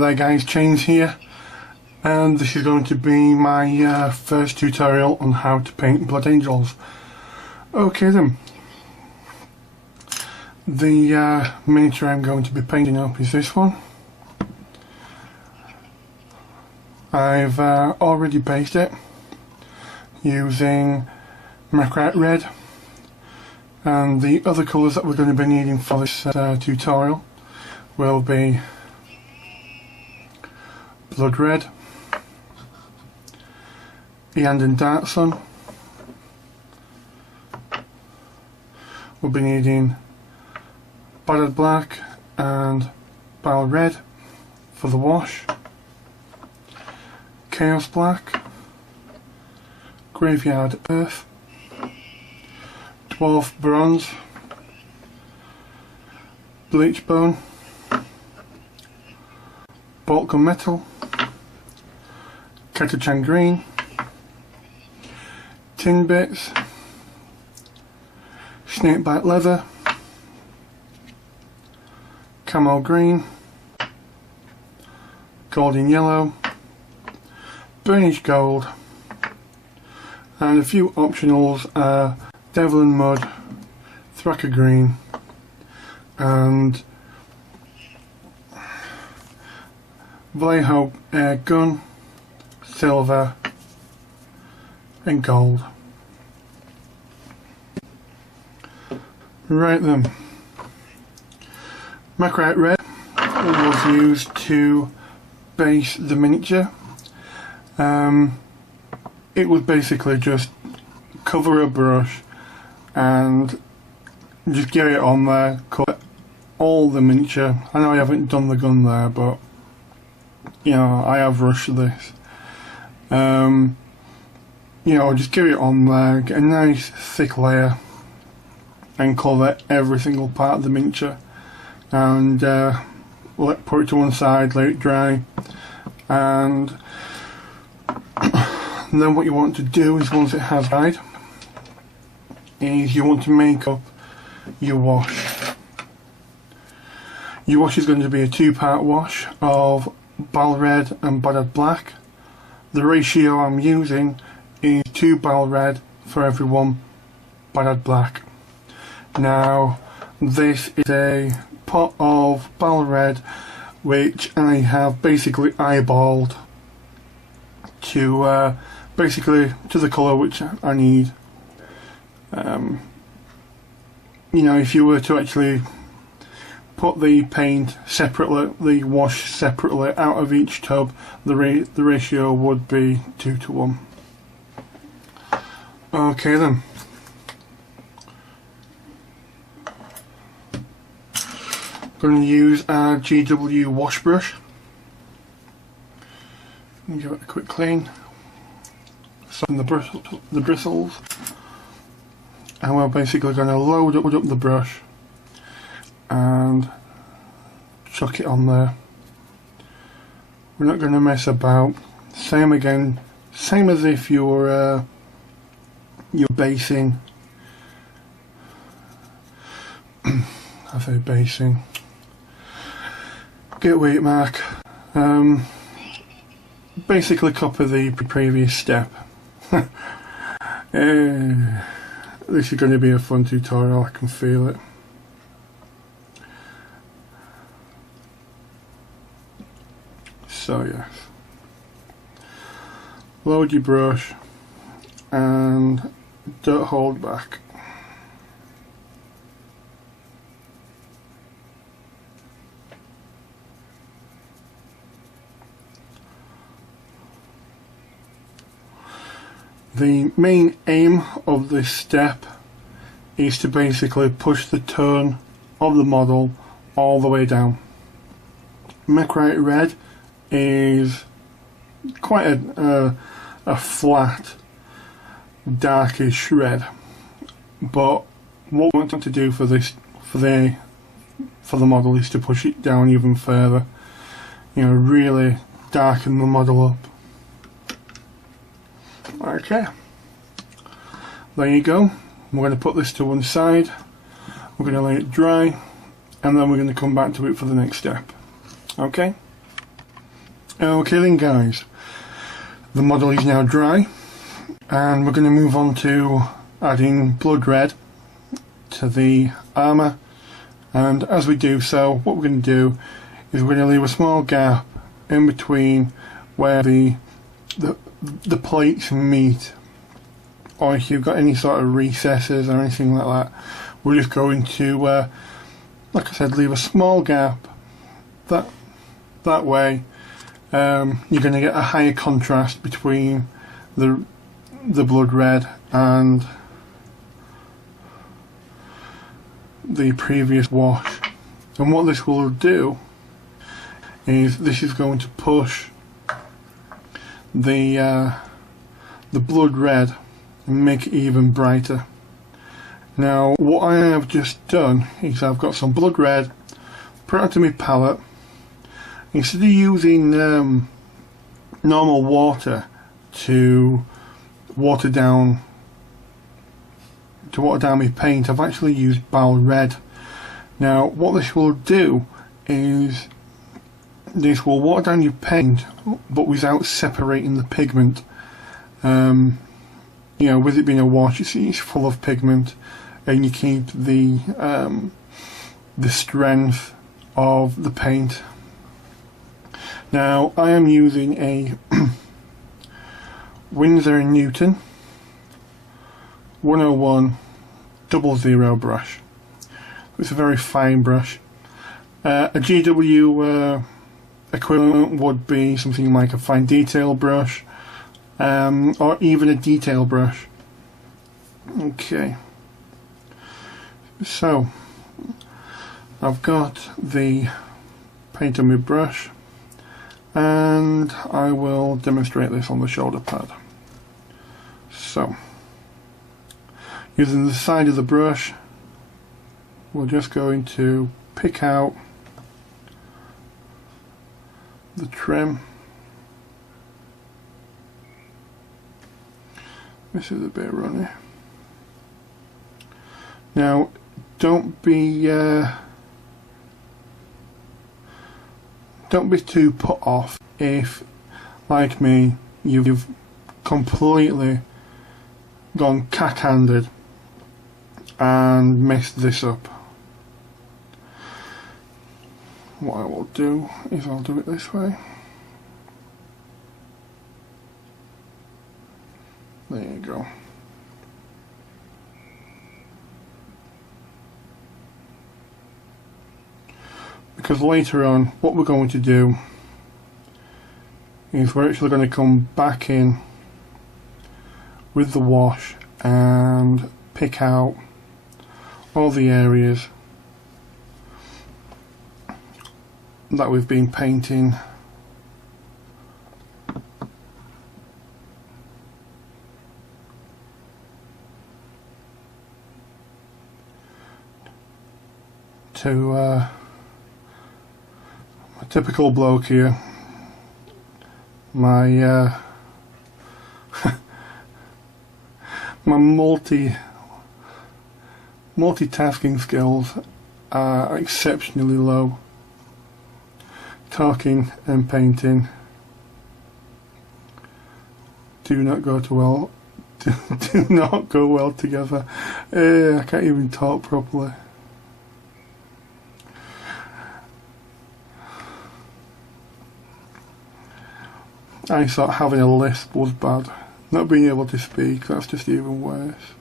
there guys, Chains here, and this is going to be my first tutorial on how to paint Blood Angels. Okay then, the miniature I'm going to be painting up is this one. I've already based it using Macrite Red, and the other colours that we're going to be needing for this tutorial will be Blood Red, Iyanden Dark Sun. We'll be needing Battered Black and Bile Red for the wash, Chaos Black, Graveyard Earth, Dwarf Bronze, Bleach Bone, Boltgun Metal, Ketochan Green, Tin Bits, Snakebite Leather, Camo Green, Golden Yellow, Burnished Gold, and a few optionals are Devil and Mud, Thraka Green, and Vallejo Air Gun, Silver and Gold. Right then, Macrite Red was used to base the miniature. It was basically just cover a brush and just get it on there, cut all the miniature. I know I haven't done the gun there, but you know, I have rushed this. You know, just get it on there, get a nice thick layer and cover every single part of the miniature, and put it to one side, let it dry, and then what you want to do is, once it has dried, is you want to make up your wash. Your wash is going to be a two-part wash of Bile Red and Battered Black. The ratio I'm using is 2 Bile Red for every 1 Battered Black. Now, this is a pot of Bile Red which I have basically eyeballed to basically to the colour which I need. You know, if you were to actually put the paint separately, the wash separately out of each tub, the ratio would be 2 to 1. Okay then. Going to use our GW wash brush. Give it a quick clean, soften the bristles, and we're basically going to load up the brush and chuck it on there. We're not going to mess about. Same as if you're basing. I say basing. Get weight mark. Basically copy the previous step. This is going to be a fun tutorial, I can feel it. So yes, load your brush and don't hold back. The main aim of this step is to basically push the tone of the model all the way down. Macrite Red is quite a flat, darkish red, but what we want to do for this, for the model, is to push it down even further. You know, really darken the model up. Okay, there you go. We're going to put this to one side, we're going to let it dry, and then we're going to come back to it for the next step. Okay? Okay then guys, the model is now dry and we're going to move on to adding blood red to the armour, and as we do so, what we're going to do is we're going to leave a small gap in between where the plates meet, or if you've got any sort of recesses or anything like that, we're just going to like I said, leave a small gap. That way you're going to get a higher contrast between the blood red and the previous wash. And what this will do is this is going to push the blood red and make it even brighter. Now what I have just done is I've got some blood red, put it onto my palette. Instead of using normal water to water down my paint, I've actually used Bal Red. Now what this will do is this will water down your paint but without separating the pigment. You know, with it being a wash, it's full of pigment and you keep the strength of the paint. Now I am using a Winsor & Newton 101 00 brush. It's a very fine brush. A GW equivalent would be something like a fine detail brush, or even a detail brush. Okay, so I've got the paint on my brush and I will demonstrate this on the shoulder pad. So using the side of the brush, we're just going to pick out the trim. This is a bit runny. Now don't be too put off if, like me, you've completely gone cack-handed and messed this up. What I will do is I'll do it this way. There you go. Because later on what we're going to do is we're actually going to come back in with the wash and pick out all the areas that we've been painting to a typical bloke here. My my multitasking skills are exceptionally low. Talking and painting do not go well together. I can't even talk properly. I thought having a lisp was bad. Not being able to speak, that's just even worse.